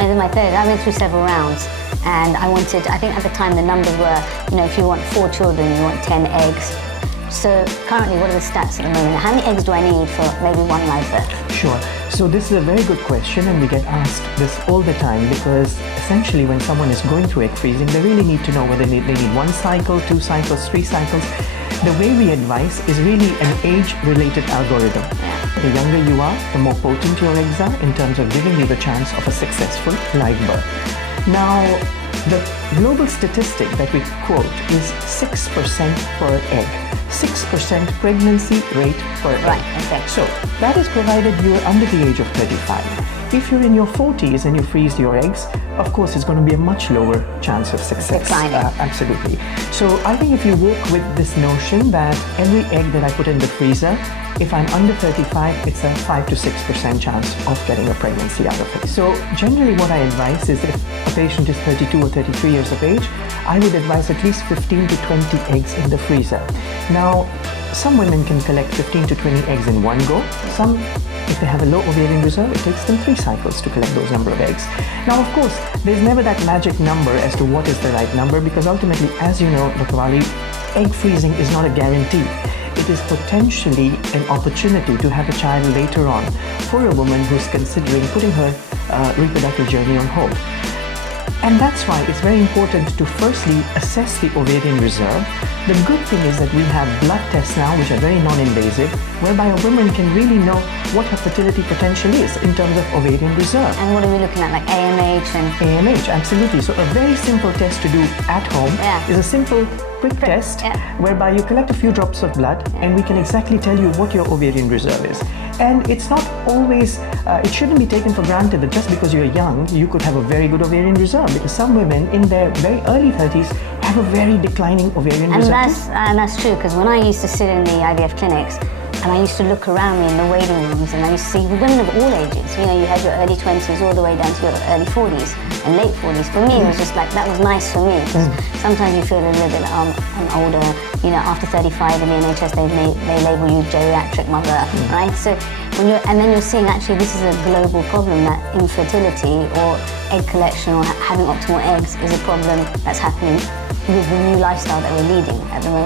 This is my third. I went through several rounds, and I think at the time the numbers were, if you want 4 children, you want 10 eggs. So currently, what are the stats at the moment? How many eggs do I need for maybe one live birth? Sure. So this is a very good question, and we get asked this all the time, because essentially when someone is going through egg freezing, they really need to know whether they need 1 cycle, 2 cycles, 3 cycles. The way we advise is really an age-related algorithm. The younger you are, the more potent your eggs are in terms of giving you the chance of a successful live birth. Now, the global statistic that we quote is 6% per egg. 6% pregnancy rate per egg. Right, okay. So that is provided you are under the age of 35. If you're in your 40s and you freeze your eggs, of course it's going to be a much lower chance of success. Absolutely. So I think if you work with this notion that every egg that I put in the freezer, if I'm under 35, it's a 5 to 6% chance of getting a pregnancy out of it. So generally what I advise is if a patient is 32 or 33 years of age, I would advise at least 15 to 20 eggs in the freezer. Now, some women can collect 15 to 20 eggs in one go. Some, if they have a low ovarian reserve, it takes them 3 cycles to collect those number of eggs. Now, of course, there's never that magic number as to what is the right number, because ultimately, as you know, Dr. Wali, egg freezing is not a guarantee. It is potentially an opportunity to have a child later on for a woman who's considering putting her reproductive journey on hold. And that's why it's very important to firstly assess the ovarian reserve. The good thing is that we have blood tests now which are very non-invasive, whereby a woman can really know what her fertility potential is in terms of ovarian reserve. And what are we looking at, like AMH and... AMH, absolutely. So a very simple test to do at home is a simple quick test whereby you collect a few drops of blood and we can exactly tell you what your ovarian reserve is. And it's not always, it shouldn't be taken for granted that just because you're young, you could have a very good ovarian reserve, because some women in their very early 30s have a very declining ovarian reserve. And that's true, because when I used to sit in the IVF clinics, and I used to look around me in the waiting rooms, and I used to see women of all ages. You had your early 20s all the way down to your early 40s and late 40s. For me, it was just like, that was nice for me, because sometimes you feel a little bit older. After 35 in the NHS, they label you geriatric mother, right? So then you're seeing actually this is a global problem, that infertility or egg collection or having optimal eggs is a problem that's happening with the new lifestyle that we're leading at the moment.